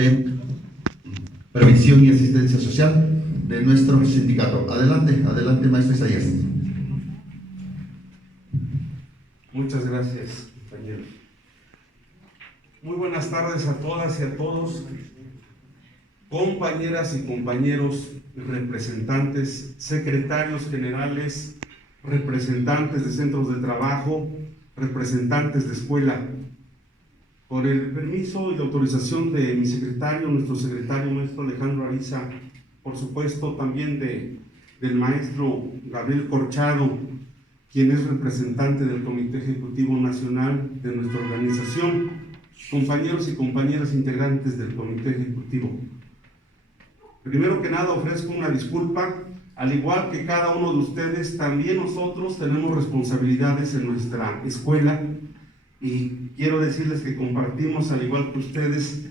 de Previsión y Asistencia Social de nuestro sindicato. Adelante, maestro Isaías. Muchas gracias, compañero. Muy buenas tardes a todas y a todos, compañeras y compañeros, representantes, secretarios generales, representantes de centros de trabajo, representantes de escuela. Por el permiso y la autorización de mi secretario, nuestro secretario maestro Alejandro Ariza, por supuesto también del maestro Gabriel Corchado, quien es representante del Comité Ejecutivo Nacional de nuestra organización, compañeros y compañeras integrantes del Comité Ejecutivo. Primero que nada ofrezco una disculpa, al igual que cada uno de ustedes, también nosotros tenemos responsabilidades en nuestra escuela y quiero decirles que compartimos, al igual que ustedes,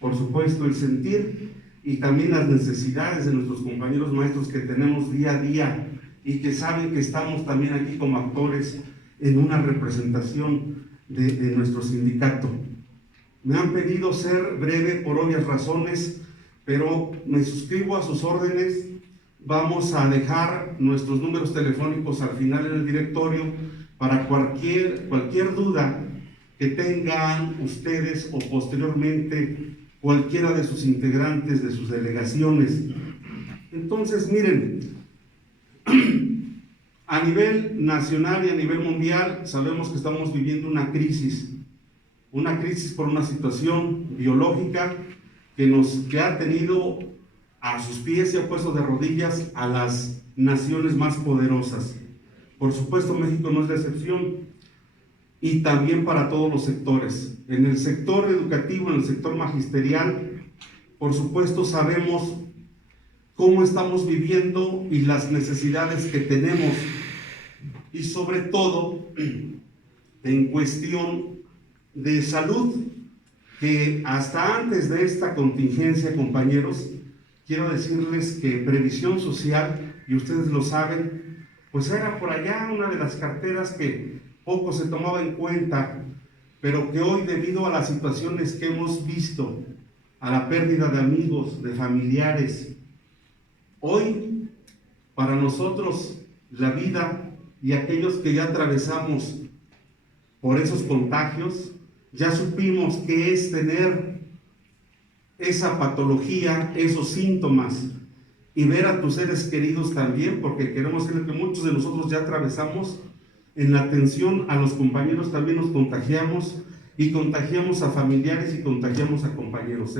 por supuesto, el sentir y también las necesidades de nuestros compañeros maestros que tenemos día a día y que saben que estamos también aquí como actores en una representación de nuestro sindicato. Me han pedido ser breve por obvias razones, pero me suscribo a sus órdenes. Vamos a dejar nuestros números telefónicos al final en el directorio para cualquier duda que tengan ustedes o posteriormente cualquiera de sus integrantes de sus delegaciones. Entonces, miren, a nivel nacional y a nivel mundial sabemos que estamos viviendo una crisis por una situación biológica que ha tenido a sus pies y ha puesto de rodillas a las naciones más poderosas. Por supuesto, México no es la excepción, y también para todos los sectores. En el sector educativo, en el sector magisterial, por supuesto sabemos cómo estamos viviendo y las necesidades que tenemos, y sobre todo en cuestión de salud, que hasta antes de esta contingencia, compañeros, quiero decirles que Previsión Social, y ustedes lo saben, pues era por allá una de las carteras que poco se tomaba en cuenta, pero que hoy, debido a las situaciones que hemos visto, a la pérdida de amigos, de familiares, hoy para nosotros la vida y aquellos que ya atravesamos por esos contagios, ya supimos qué es tener esa patología, esos síntomas, y ver a tus seres queridos también, porque queremos decir que muchos de nosotros ya atravesamos. En la atención a los compañeros también nos contagiamos, y contagiamos a familiares y contagiamos a compañeros,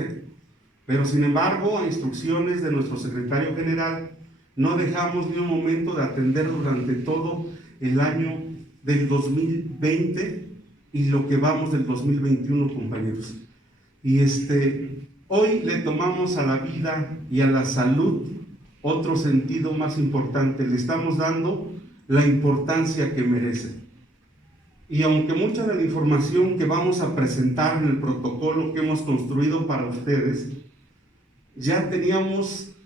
Pero sin embargo, a instrucciones de nuestro secretario general, no dejamos ni un momento de atender durante todo el año del 2020 y lo que vamos del 2021, compañeros. Y hoy le tomamos a la vida y a la salud otro sentido más importante. Le estamos dando la importancia que merece. Y aunque mucha de la información que vamos a presentar en el protocolo que hemos construido para ustedes, ya teníamos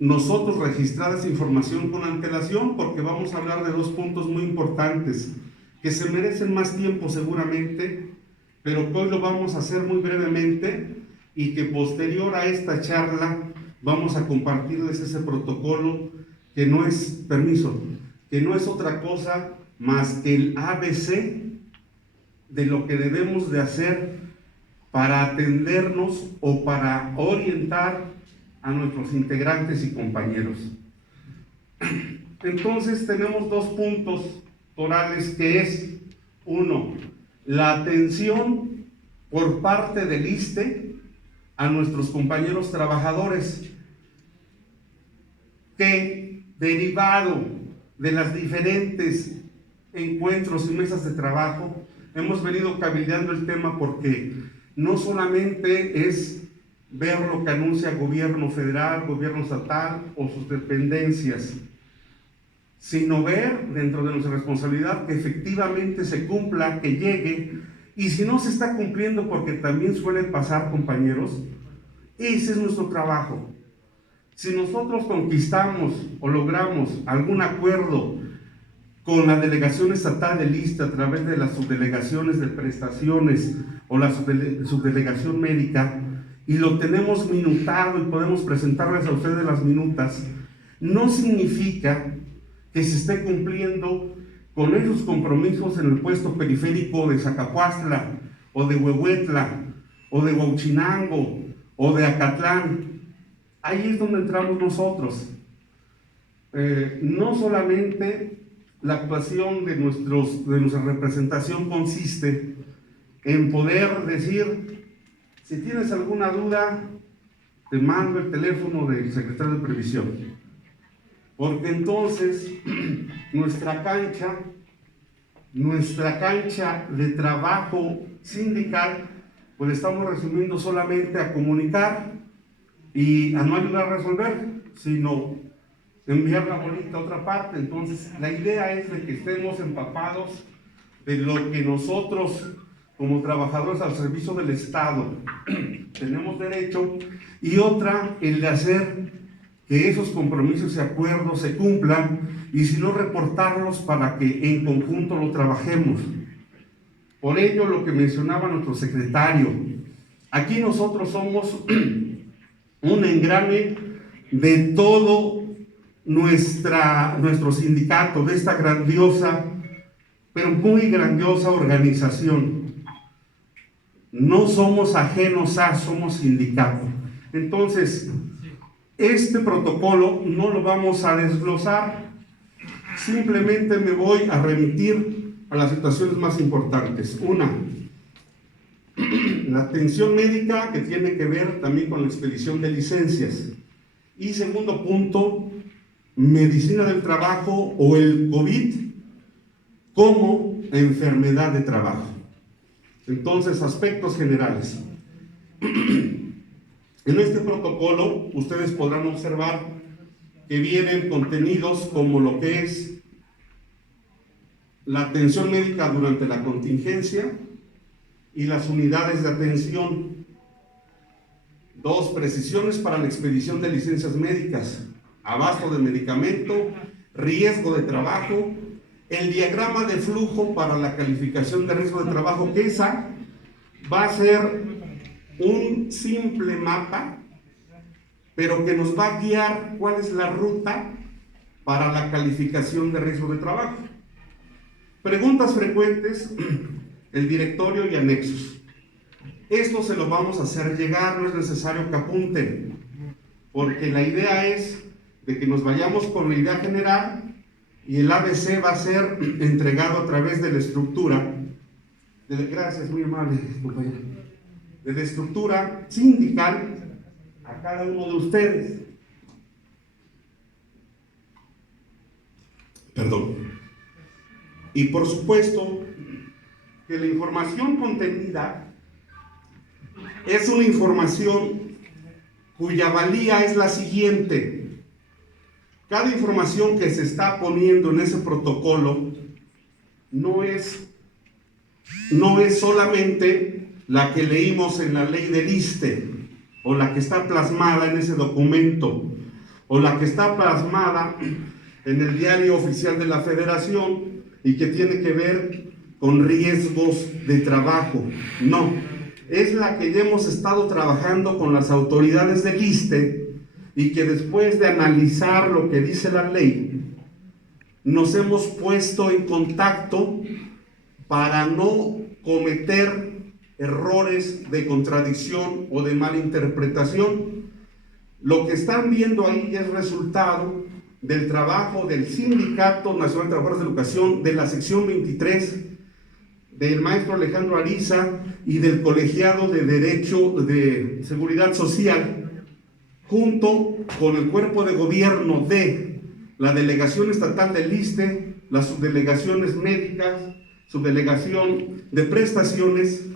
nosotros registrada esa información con antelación, porque vamos a hablar de dos puntos muy importantes que se merecen más tiempo seguramente, pero que hoy lo vamos a hacer muy brevemente, y que posterior a esta charla vamos a compartirles ese protocolo que no es otra cosa más que el ABC de lo que debemos de hacer para atendernos o para orientar a nuestros integrantes y compañeros. Entonces tenemos dos puntos orales, que es: uno, la atención por parte del ISSSTE a nuestros compañeros trabajadores, que derivado de las diferentes encuentros y mesas de trabajo hemos venido cabildeando el tema, porque no solamente es ver lo que anuncia gobierno federal, gobierno estatal o sus dependencias, sino ver dentro de nuestra responsabilidad que efectivamente se cumpla, que llegue, y si no se está cumpliendo, porque también suele pasar, compañeros, ese es nuestro trabajo. Si nosotros conquistamos o logramos algún acuerdo con la delegación estatal del ISSSTE a través de las subdelegaciones de prestaciones o la subdelegación médica, y lo tenemos minutado y podemos presentarles a ustedes las minutas, no significa que se esté cumpliendo con esos compromisos en el puesto periférico de Zacapuastla, o de Huehuetla, o de Huauchinango, o de Acatlán. Ahí es donde entramos nosotros. No solamente la actuación de nuestra representación consiste en poder decir, si tienes alguna duda, te mando el teléfono del secretario de Previsión. Porque entonces nuestra cancha de trabajo sindical, pues estamos resumiendo solamente a comunicar y a no ayudar a resolver, sino enviar la bolita a otra parte. Entonces la idea es de que estemos empapados de lo que nosotros como trabajadores al servicio del Estado tenemos derecho, y otra, el de hacer que esos compromisos y acuerdos se cumplan, y si no, reportarlos para que en conjunto lo trabajemos. Por ello, lo que mencionaba nuestro secretario, aquí nosotros somos un engrane de todo nuestro sindicato, de esta grandiosa, pero muy grandiosa organización. No somos ajenos a, somos sindicato. Entonces, este protocolo no lo vamos a desglosar, simplemente me voy a remitir a las situaciones más importantes. Una, la atención médica, que tiene que ver también con la expedición de licencias. Y segundo punto, medicina del trabajo o el COVID como enfermedad de trabajo. Entonces, aspectos generales. En este protocolo, ustedes podrán observar que vienen contenidos como lo que es la atención médica durante la contingencia y las unidades de atención. 2, precisiones para la expedición de licencias médicas, abasto de medicamento, riesgo de trabajo, el diagrama de flujo para la calificación de riesgo de trabajo, que esa va a ser un simple mapa, pero que nos va a guiar cuál es la ruta para la calificación de riesgo de trabajo. Preguntas frecuentes, el directorio y anexos. Esto se lo vamos a hacer llegar, no es necesario que apunten, porque la idea es de que nos vayamos con la idea general, y el ABC va a ser entregado a través de la estructura, gracias, muy amable compañero, de la estructura sindical a cada uno de ustedes. Perdón. Y por supuesto que la información contenida es una información cuya valía es la siguiente. Cada información que se está poniendo en ese protocolo no es solamente la que leímos en la ley del ISSSTE, o la que está plasmada en ese documento, o la que está plasmada en el diario oficial de la Federación y que tiene que ver con riesgos de trabajo. No, es la que ya hemos estado trabajando con las autoridades del ISSSTE, y que después de analizar lo que dice la ley, nos hemos puesto en contacto para no cometer errores de contradicción o de malinterpretación. Lo que están viendo ahí es resultado del trabajo del Sindicato Nacional de Trabajadores de Educación, de la sección 23, del maestro Alejandro Ariza y del colegiado de Derecho de Seguridad Social, junto con el cuerpo de gobierno de la Delegación Estatal del ISSSTE, las subdelegaciones médicas, subdelegación de prestaciones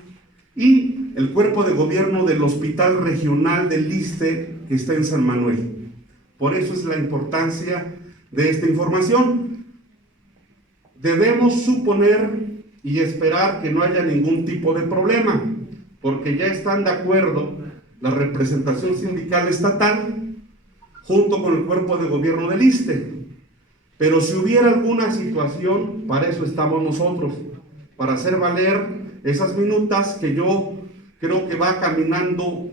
y el cuerpo de gobierno del Hospital Regional del ISSSTE que está en San Manuel. Por eso es la importancia de esta información. Debemos suponer y esperar que no haya ningún tipo de problema, porque ya están de acuerdo la representación sindical estatal junto con el cuerpo de gobierno del ISSSTE. Pero si hubiera alguna situación, para eso estamos nosotros, para hacer valer esas minutas que yo creo que va caminando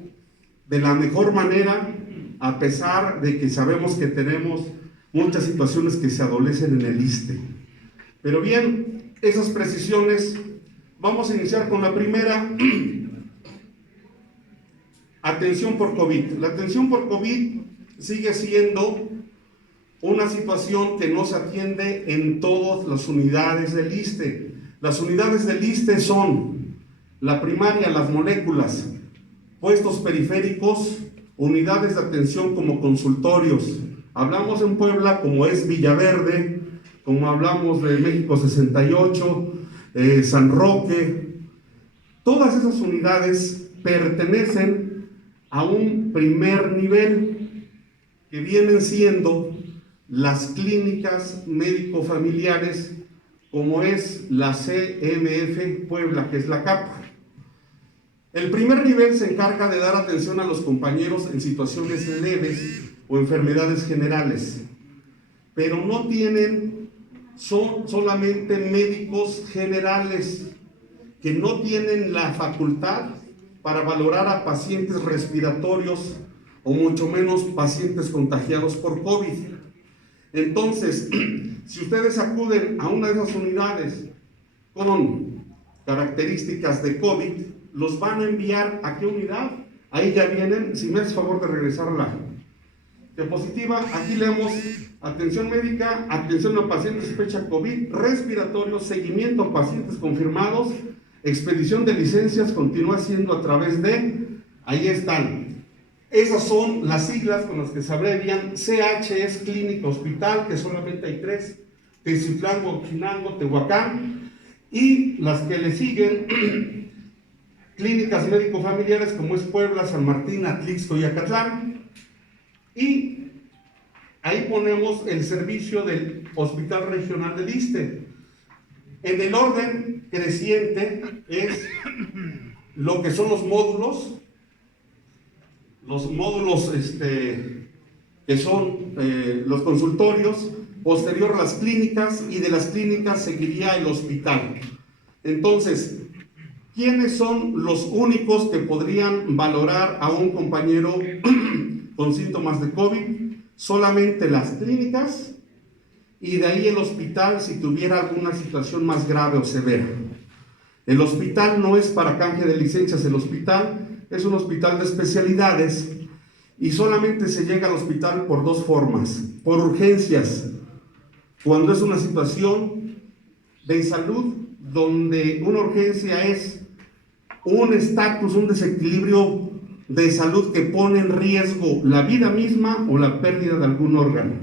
de la mejor manera, a pesar de que sabemos que tenemos muchas situaciones que se adolecen en el ISSSTE. Pero bien, esas precisiones, vamos a iniciar con la primera. Atención por COVID. La atención por COVID sigue siendo una situación que no se atiende en todas las unidades del ISSSTE. Las unidades del ISSSTE son la primaria, las moléculas, puestos periféricos, unidades de atención como consultorios. Hablamos en Puebla como es Villaverde, como hablamos de México 68, San Roque. Todas esas unidades pertenecen a un primer nivel que vienen siendo las clínicas médico-familiares, como es la CMF Puebla, que es la CAPU. El primer nivel se encarga de dar atención a los compañeros en situaciones leves o enfermedades generales, pero no tienen, son solamente médicos generales que no tienen la facultad para valorar a pacientes respiratorios o mucho menos pacientes contagiados por COVID. Entonces, si ustedes acuden a una de esas unidades con características de COVID, los van a enviar ¿a qué unidad? Ahí ya vienen, si me haces favor de regresar la diapositiva, aquí leemos atención médica, atención a pacientes sospecha COVID, respiratorio, seguimiento a pacientes confirmados, expedición de licencias continúa siendo a través de, ahí están. Esas son las siglas con las que se abrevian. CH es Clínica Hospital, que solamente hay 3, Teciutlán, Huachinango, Tehuacán, y las que le siguen, clínicas médico-familiares como es Puebla, San Martín, Atlixco y Acatlán, y ahí ponemos el servicio del Hospital Regional del ISSSTE. En el orden creciente es lo que son los módulos que son los consultorios, posterior las clínicas, y de las clínicas seguiría el hospital. Entonces, ¿quiénes son los únicos que podrían valorar a un compañero con síntomas de COVID? Solamente las clínicas, y de ahí el hospital si tuviera alguna situación más grave o severa. El hospital no es para canje de licencias, el hospital es un hospital de especialidades y solamente se llega al hospital por 2 formas: por urgencias, cuando es una situación de salud donde una urgencia es un estatus, un desequilibrio de salud que pone en riesgo la vida misma o la pérdida de algún órgano.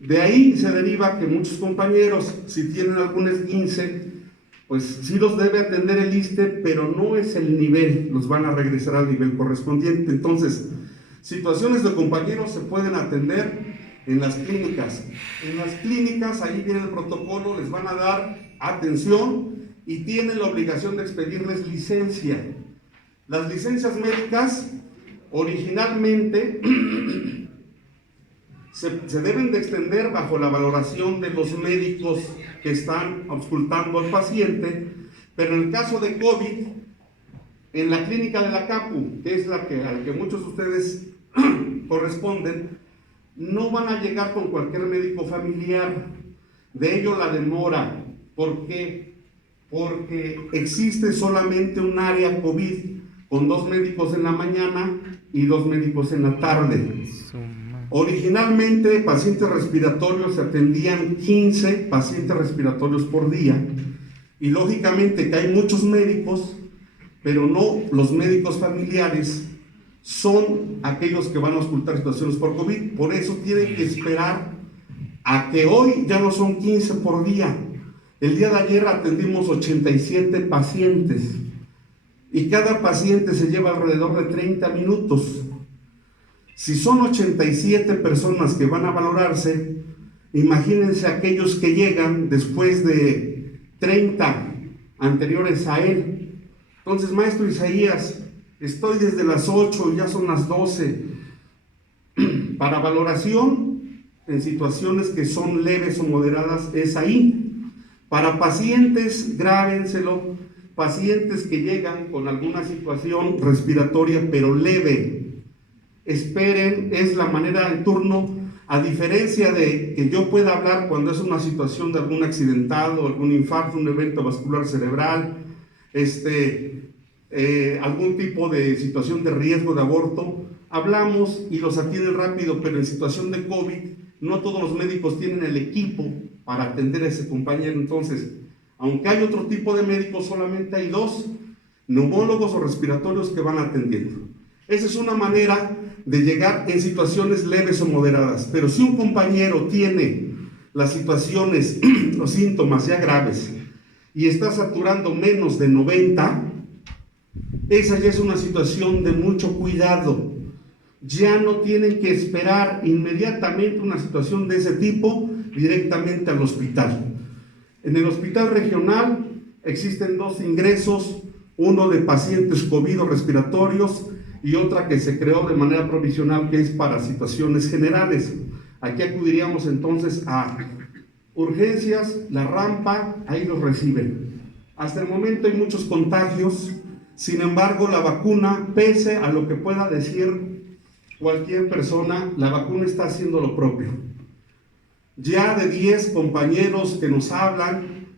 De ahí se deriva que muchos compañeros, si tienen algún esguince, pues sí los debe atender el ISSSTE, pero no es el nivel, los van a regresar al nivel correspondiente. Entonces, situaciones de compañeros se pueden atender en las clínicas. En las clínicas, ahí viene el protocolo, les van a dar atención y tienen la obligación de expedirles licencia. Las licencias médicas, originalmente, se deben de extender bajo la valoración de los médicos que están auscultando al paciente, pero en el caso de COVID, en la clínica de la CAPU, que es a la que muchos de ustedes corresponden, no van a llegar con cualquier médico familiar. De ello la demora. ¿Por qué? Porque existe solamente un área COVID con 2 médicos en la mañana y 2 médicos en la tarde. Originalmente, pacientes respiratorios se atendían 15 pacientes respiratorios por día, y lógicamente que hay muchos médicos, pero no los médicos familiares son aquellos que van a auscultar situaciones por COVID. Por eso tienen que esperar a que hoy ya no son 15 por día. El día de ayer atendimos 87 pacientes y cada paciente se lleva alrededor de 30 minutos. Si son 87 personas que van a valorarse, imagínense aquellos que llegan después de 30 anteriores a él. Entonces, maestro Isaías, estoy desde las 8, ya son las 12. Para valoración, en situaciones que son leves o moderadas, es ahí. Para pacientes, grábenselo, pacientes que llegan con alguna situación respiratoria pero leve. Esperen, es la manera en turno, a diferencia de que yo pueda hablar cuando es una situación de algún accidentado, algún infarto, un evento vascular cerebral, algún tipo de situación de riesgo de aborto, hablamos y los atienden rápido, pero en situación de COVID no todos los médicos tienen el equipo para atender a ese compañero. Entonces, aunque hay otro tipo de médicos, solamente hay 2 neumólogos o respiratorios que van atendiendo. Esa es una manera de llegar en situaciones leves o moderadas, pero si un compañero tiene las situaciones, los síntomas ya graves y está saturando menos de 90, esa ya es una situación de mucho cuidado. Ya no tienen que esperar inmediatamente una situación de ese tipo directamente al hospital. En el hospital regional existen 2 ingresos, uno de pacientes COVID o respiratorios y otra que se creó de manera provisional, que es para situaciones generales. Aquí acudiríamos entonces a urgencias, la rampa, ahí los reciben. Hasta el momento hay muchos contagios, sin embargo la vacuna, pese a lo que pueda decir cualquier persona, la vacuna está haciendo lo propio. Ya de 10 compañeros que nos hablan,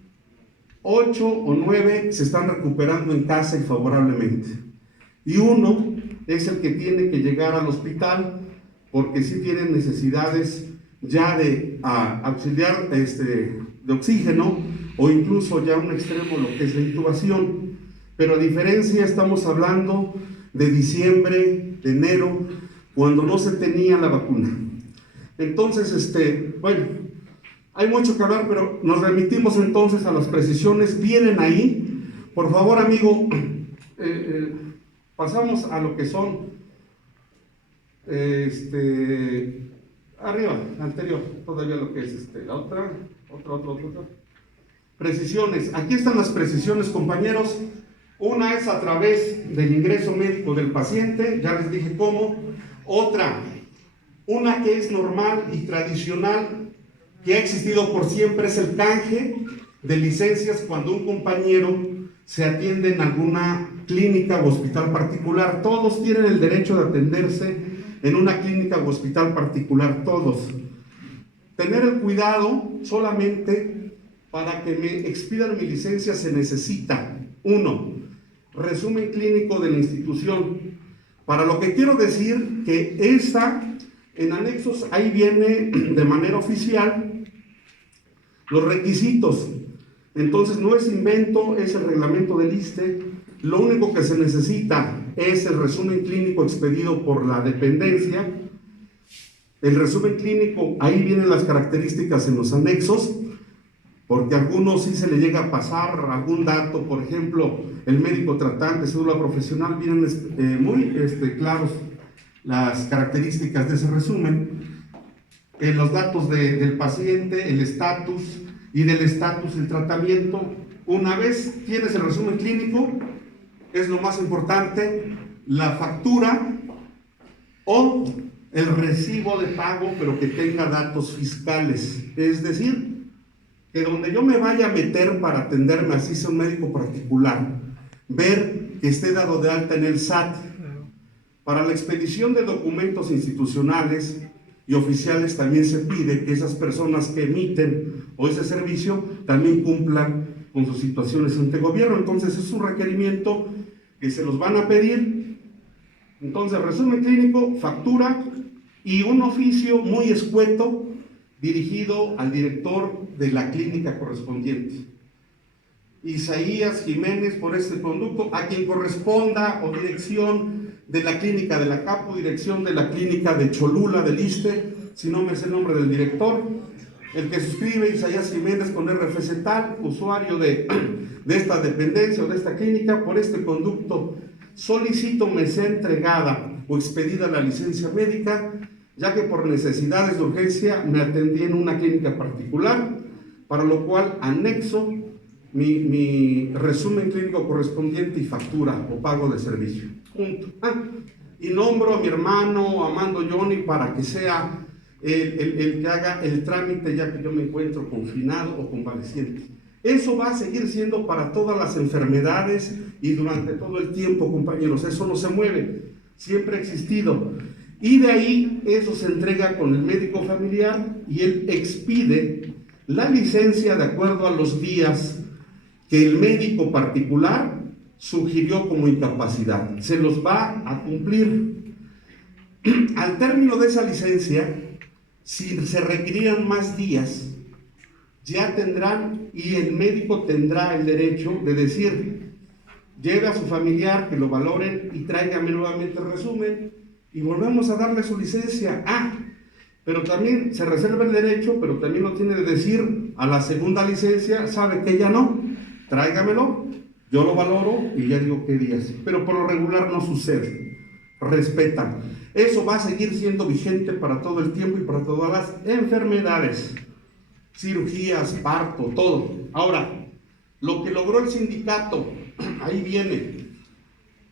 8 o 9 se están recuperando en casa y favorablemente. Y uno es el que tiene que llegar al hospital porque sí tienen necesidades ya de auxiliar de oxígeno o incluso ya un extremo lo que es la intubación. Pero a diferencia, estamos hablando de diciembre, de enero, cuando no se tenía la vacuna. Entonces, bueno, hay mucho que hablar, pero nos remitimos entonces a las precisiones. Vienen ahí. Por favor, amigo, pasamos a lo que son, arriba, anterior, todavía lo que es la otra. Precisiones. Aquí están las precisiones, compañeros. Una es a través del ingreso médico del paciente, ya les dije cómo. Otra, una que es normal y tradicional, que ha existido por siempre, es el canje de licencias cuando un compañero se atiende en alguna clínica o hospital particular. Todos tienen el derecho de atenderse en una clínica o hospital particular, todos. Tener el cuidado solamente para que me expidan mi licencia se necesita, 1, resumen clínico de la institución. Para lo que quiero decir que en anexos, ahí viene de manera oficial los requisitos. Entonces no es invento, es el reglamento del ISSSTE. Lo único que se necesita es el resumen clínico expedido por la dependencia. El resumen clínico, ahí vienen las características en los anexos, porque a algunos sí se le llega a pasar algún dato, por ejemplo, el médico tratante, cédula profesional, vienen muy claros las características de ese resumen, los datos del paciente, el estatus, y del estatus el tratamiento. Una vez tienes el resumen clínico, es lo más importante, la factura o el recibo de pago, pero que tenga datos fiscales. Es decir, que donde yo me vaya a meter para atenderme, así sea un médico particular, ver que esté dado de alta en el SAT. Para la expedición de documentos institucionales y oficiales también se pide que esas personas que emiten o ese servicio también cumplan con sus situaciones ante gobierno. Entonces es un requerimiento que se los van a pedir. Entonces, resumen clínico, factura y un oficio muy escueto dirigido al director de la clínica correspondiente. Isaías Jiménez, por este conducto, a quien corresponda, o dirección de la clínica de la Capo, dirección de la clínica de Cholula del ISSSTE, si no me sé el nombre del director, el que suscribe Isaías Jiménez con RFC tal, usuario de esta dependencia o de esta clínica, por este conducto solicito me sea entregada o expedida la licencia médica, ya que por necesidades de urgencia me atendí en una clínica particular, para lo cual anexo mi resumen clínico correspondiente y factura o pago de servicio. Punto. Y nombro a mi hermano Amando Johnny para que sea el que haga el trámite, ya que yo me encuentro confinado o convaleciente. Eso va a seguir siendo para todas las enfermedades y durante todo el tiempo, compañeros. Eso no se mueve, siempre ha existido. Y de ahí eso se entrega con el médico familiar y él expide la licencia de acuerdo a los días que el médico particular sugirió como incapacidad. Se los va a cumplir. Al término de esa licencia, si se requerían más días, ya tendrán, y el médico tendrá el derecho de decir, lleve a su familiar, que lo valoren y tráigame nuevamente el resumen y volvemos a darle su licencia. Pero también se reserva el derecho, pero también lo tiene de decir a la segunda licencia, sabe que ya no, tráigamelo, yo lo valoro y ya digo qué días. Pero por lo regular no sucede, respetan. Eso va a seguir siendo vigente para todo el tiempo y para todas las enfermedades, cirugías, parto, todo. Ahora, lo que logró el sindicato, ahí viene.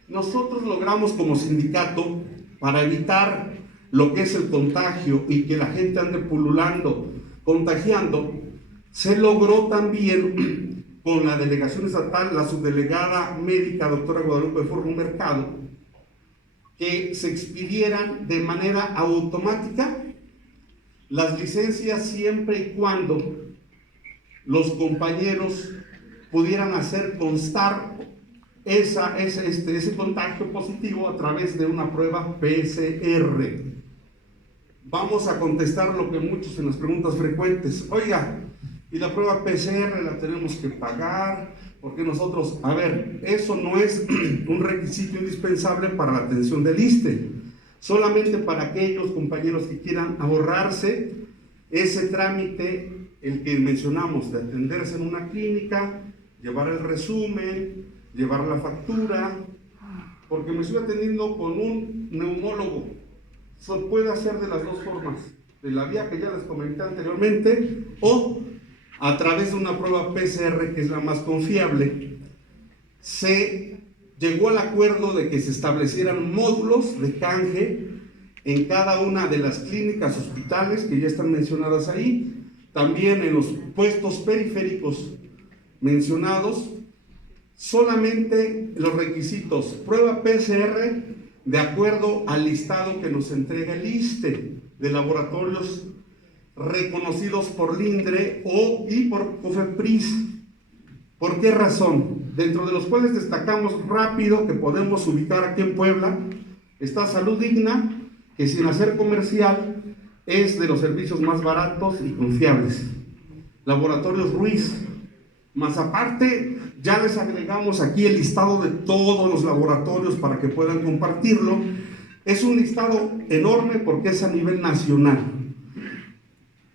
Nosotros logramos como sindicato, para evitar lo que es el contagio y que la gente ande pululando, contagiando, se logró también con la delegación estatal, la subdelegada médica doctora Guadalupe Forno Mercado, que se expidieran de manera automática las licencias siempre y cuando los compañeros pudieran hacer constar ese contagio positivo a través de una prueba PCR. Vamos a contestar lo que muchos en las preguntas frecuentes, oiga, y la prueba PCR la tenemos que pagar, porque nosotros, a ver, eso no es un requisito indispensable para la atención del ISSSTE, solamente para aquellos compañeros que quieran ahorrarse ese trámite, el que mencionamos, de atenderse en una clínica, llevar el resumen, llevar la factura, porque me estoy atendiendo con un neumólogo. Se puede hacer de las dos formas, de la vía que ya les comenté anteriormente, o a través de una prueba PCR, que es la más confiable. Se llegó al acuerdo de que se establecieran módulos de canje en cada una de las clínicas, hospitales que ya están mencionadas ahí, también en los puestos periféricos mencionados. Solamente los requisitos, prueba PCR de acuerdo al listado que nos entrega el ISSSTE de laboratorios reconocidos por Lindre y por COFEPRIS. ¿Por qué razón? Dentro de los cuales destacamos rápido, que podemos ubicar aquí en Puebla, está Salud Digna, que sin hacer comercial es de los servicios más baratos y confiables. Laboratorios Ruiz, más aparte ya les agregamos aquí el listado de todos los laboratorios para que puedan compartirlo. Es un listado enorme porque es a nivel nacional.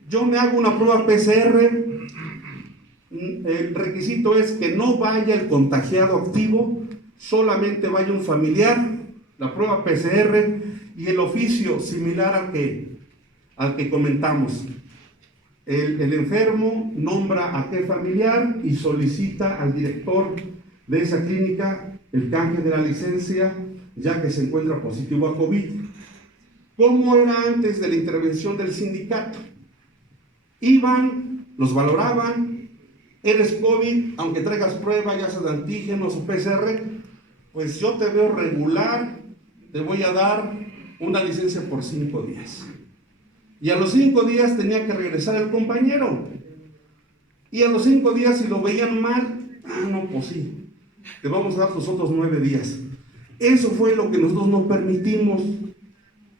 Yo me hago una prueba PCR, el requisito es que no vaya el contagiado activo, solamente vaya un familiar, la prueba PCR y el oficio similar al que comentamos. El enfermo nombra a qué familiar y solicita al director de esa clínica el canje de la licencia, ya que se encuentra positivo a COVID. ¿Cómo era antes de la intervención del sindicato? Iban, los valoraban, eres COVID, aunque traigas prueba, ya sea de antígenos o PCR, pues yo te veo regular, te voy a dar una licencia por 5 días. Y a los 5 días tenía que regresar el compañero. Y a los 5 días, si lo veían mal, no, pues sí, te vamos a dar los otros 9 días. Eso fue lo que nosotros no permitimos,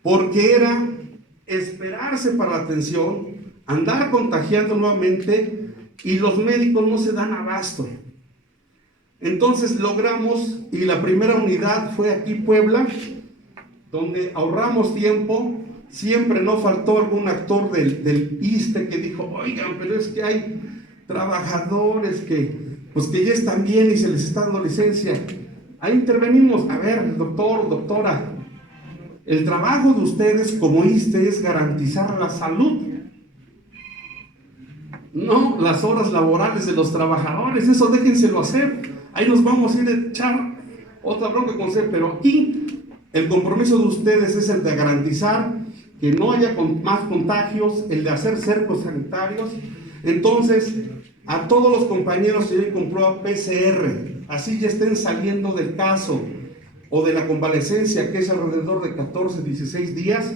porque era esperarse para la atención, andar contagiando nuevamente, y los médicos no se dan abasto. Entonces logramos, y la primera unidad fue aquí Puebla, donde ahorramos tiempo. Siempre no faltó algún actor del ISSSTE que dijo, oigan, pero es que hay trabajadores que ya están bien y se les está dando licencia. Ahí intervenimos. A ver, doctor, doctora, el trabajo de ustedes como ISSSTE es garantizar la salud, no las horas laborales de los trabajadores. Eso déjenselo hacer. Ahí nos vamos a ir a echar otra bronca con usted, pero aquí el compromiso de ustedes es el de garantizar que no haya más contagios, el de hacer cercos sanitarios. Entonces, a todos los compañeros que lleguen con prueba PCR, así ya estén saliendo del caso o de la convalecencia, que es alrededor de 14, 16 días,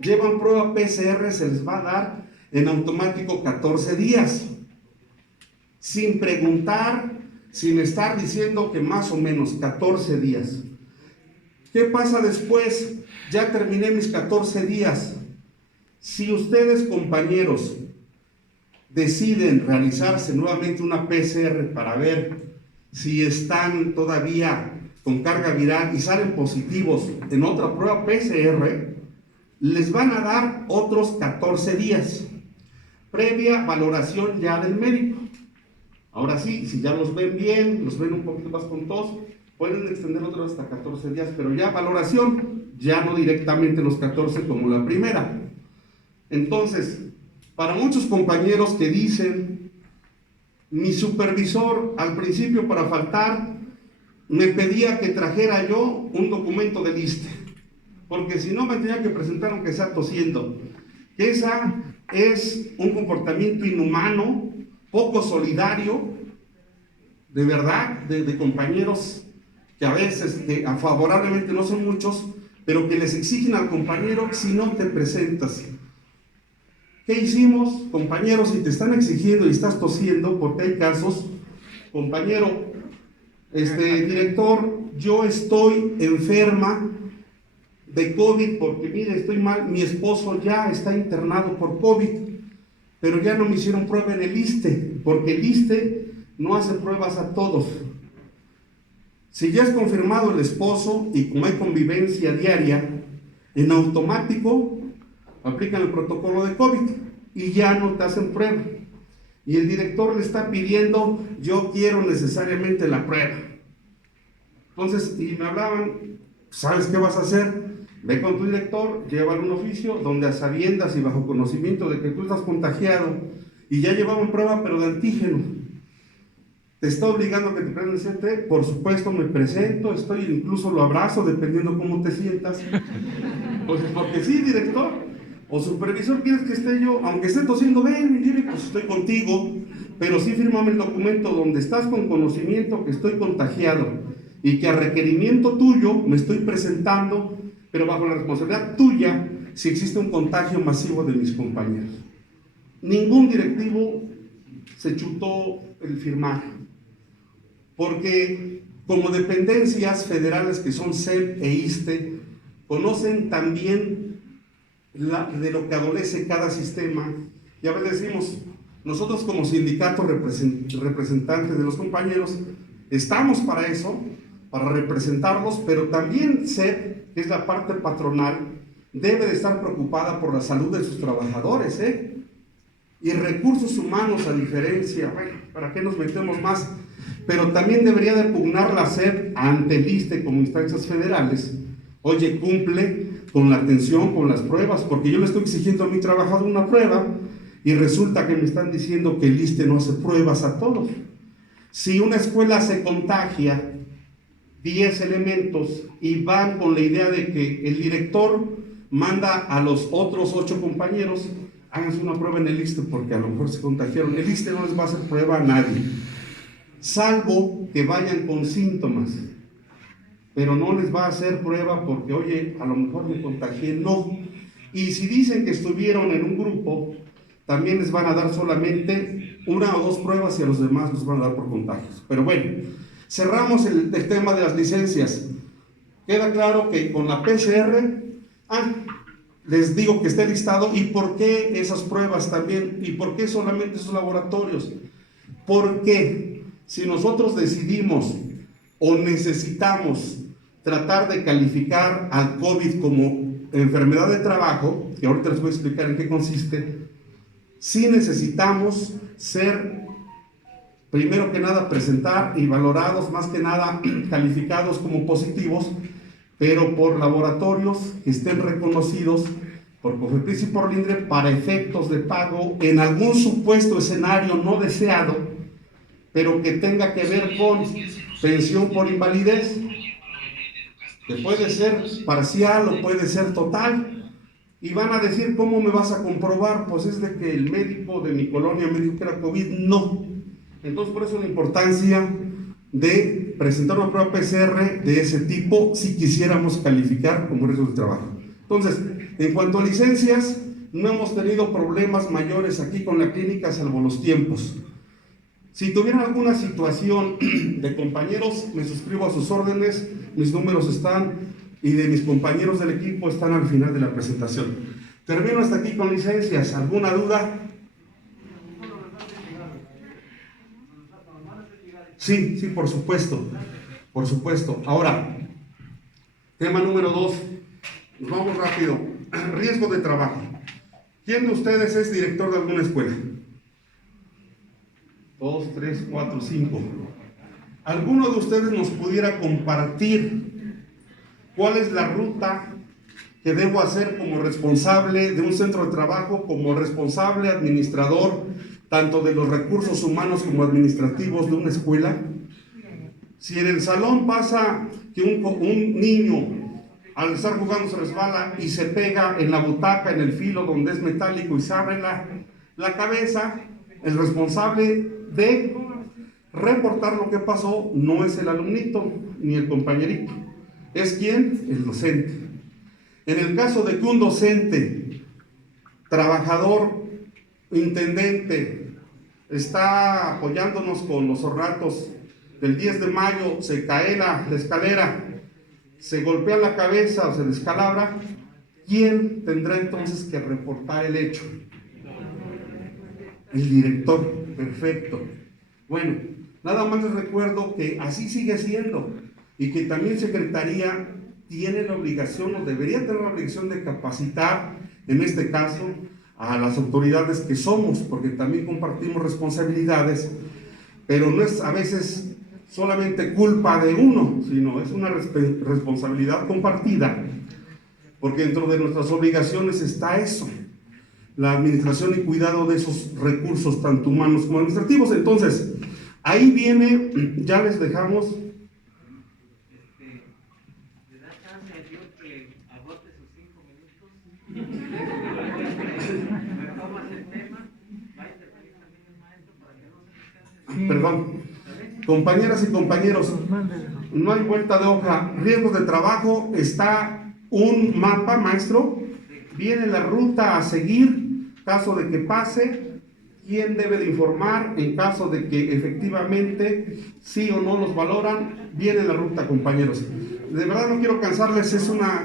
llevan prueba PCR, se les va a dar en automático 14 días, sin preguntar, sin estar diciendo que más o menos 14 días. ¿Qué pasa después? Ya terminé mis 14 días. Si ustedes, compañeros, deciden realizarse nuevamente una PCR para ver si están todavía con carga viral y salen positivos en otra prueba PCR, les van a dar otros 14 días, previa valoración ya del médico. Ahora sí, si ya los ven bien, los ven un poquito más con tos, pueden extender otra vez hasta 14 días, pero ya valoración, ya no directamente los 14 como la primera. Entonces, para muchos compañeros que dicen, mi supervisor al principio para faltar me pedía que trajera yo un documento del ISSSTE, porque si no me tenía que presentar aunque sea tosiendo, que esa es un comportamiento inhumano, poco solidario, de verdad, de compañeros que a veces, que favorablemente no son muchos, pero que les exigen al compañero si no te presentas. ¿Qué hicimos, compañeros? Si te están exigiendo y estás tosiendo, porque hay casos, compañero, director, yo estoy enferma de COVID porque mire, estoy mal, mi esposo ya está internado por COVID, pero ya no me hicieron prueba en el ISSSTE, porque el ISSSTE no hace pruebas a todos. Si ya es confirmado el esposo y como hay convivencia diaria, en automático aplican el protocolo de COVID y ya no te hacen prueba. Y el director le está pidiendo, yo quiero necesariamente la prueba. Entonces, y me hablaban, ¿sabes qué vas a hacer? Ve con tu director, llévale un oficio donde a sabiendas y bajo conocimiento de que tú estás contagiado y ya llevaban prueba pero de antígeno, te está obligando a que te presentes. Por supuesto me presento, estoy, incluso lo abrazo dependiendo cómo te sientas, pues porque sí, director o supervisor, quieres que esté yo, aunque esté tosiendo, ven y dile, pues estoy contigo, pero sí fírmame el documento donde estás con conocimiento que estoy contagiado y que a requerimiento tuyo me estoy presentando, pero bajo la responsabilidad tuya si existe un contagio masivo de mis compañeros. Ningún directivo se chutó el firmar, porque como dependencias federales que son SEP e ISSSTE, conocen también de lo que adolece cada sistema, y a veces decimos, nosotros como sindicato representantes de los compañeros, estamos para eso, para representarlos, pero también SEP, que es la parte patronal, debe de estar preocupada por la salud de sus trabajadores, y recursos humanos, a diferencia, bueno, ¿para qué nos metemos más? Pero también debería de pugnar la SEP ante el ISSSTE como instancias federales. Oye, cumple con la atención, con las pruebas, porque yo le estoy exigiendo a mi trabajador una prueba y resulta que me están diciendo que el ISSSTE no hace pruebas a todos. Si una escuela se contagia 10 elementos y van con la idea de que el director manda a los otros 8 compañeros, háganse una prueba en el ISSSTE porque a lo mejor se contagiaron. El ISSSTE no les va a hacer prueba a nadie, salvo que vayan con síntomas, pero no les va a hacer prueba porque, oye, a lo mejor me contagié, no. Y si dicen que estuvieron en un grupo, también les van a dar solamente 1 o 2 pruebas y a los demás los van a dar por contagios. Pero bueno, cerramos el tema de las licencias. Queda claro que con la PCR, les digo que esté listado. ¿Y por qué esas pruebas también? ¿Y por qué solamente esos laboratorios? Porque si nosotros decidimos o necesitamos tratar de calificar al COVID como enfermedad de trabajo, que ahorita les voy a explicar en qué consiste, sí necesitamos ser, primero que nada, presentar y valorados, más que nada calificados como positivos, pero por laboratorios que estén reconocidos por COFEPRIS y por LINDRE para efectos de pago en algún supuesto escenario no deseado, pero que tenga que ver con pensión por invalidez, que puede ser parcial o puede ser total. Y van a decir, ¿cómo me vas a comprobar? Pues es de que el médico de mi colonia me dijo que era COVID. No, Entonces, por eso la importancia de presentar una prueba PCR de ese tipo si quisiéramos calificar como riesgo de trabajo. Entonces, en cuanto a licencias, no hemos tenido problemas mayores aquí con la clínica, salvo los tiempos. Si tuvieran alguna situación de compañeros, me suscribo a sus órdenes, mis números están, y de mis compañeros del equipo están al final de la presentación. Termino hasta aquí con licencias. ¿Alguna duda? Sí, sí, por supuesto. Por supuesto. Ahora, tema número 2. Nos vamos rápido. Riesgo de trabajo. ¿Quién de ustedes es director de alguna escuela? 2, 3, 4, 5. ¿Alguno de ustedes nos pudiera compartir cuál es la ruta que debo hacer como responsable de un centro de trabajo, como responsable administrador, tanto de los recursos humanos como administrativos de una escuela? Si en el salón pasa que un niño al estar jugando se resbala y se pega en la butaca, en el filo donde es metálico y se abre la cabeza, el responsable de reportar lo que pasó no es el alumnito ni el compañerito, es ¿quién? El docente. En el caso de que un docente, trabajador, intendente, está apoyándonos con los ornatos del 10 de mayo, se cae la escalera, se golpea la cabeza o se descalabra, ¿quién tendrá entonces que reportar el hecho? El director. Perfecto. Bueno, nada más les recuerdo que así sigue siendo y que también Secretaría tiene la obligación o debería tener la obligación de capacitar, en este caso, a las autoridades que somos, porque también compartimos responsabilidades, pero no es a veces solamente culpa de uno, sino es una responsabilidad compartida, porque dentro de nuestras obligaciones está eso, la administración y cuidado de esos recursos, tanto humanos como administrativos. Entonces, ahí viene, ya les dejamos. ¿Le da chance a Dios que agote sus 5 minutos? ¿Retomas el tema? ¿Va a intervenir también el maestro para que no se descanse? Perdón. Compañeras y compañeros, no hay vuelta de hoja. Riesgos de trabajo, está un mapa, maestro. Viene la ruta a seguir, caso de que pase, quién debe de informar, en caso de que efectivamente sí o no los valoran, viene la ruta, compañeros. De verdad no quiero cansarles,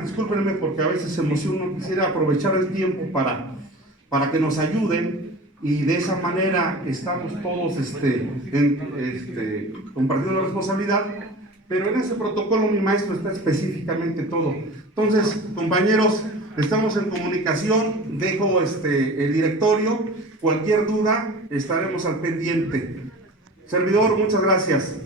discúlpenme porque a veces se emociona, quisiera aprovechar el tiempo para que nos ayuden y de esa manera estamos todos compartiendo la responsabilidad, pero en ese protocolo mi maestro está específicamente todo. Entonces, compañeros, estamos en comunicación, dejo el directorio, cualquier duda estaremos al pendiente. Servidor, muchas gracias.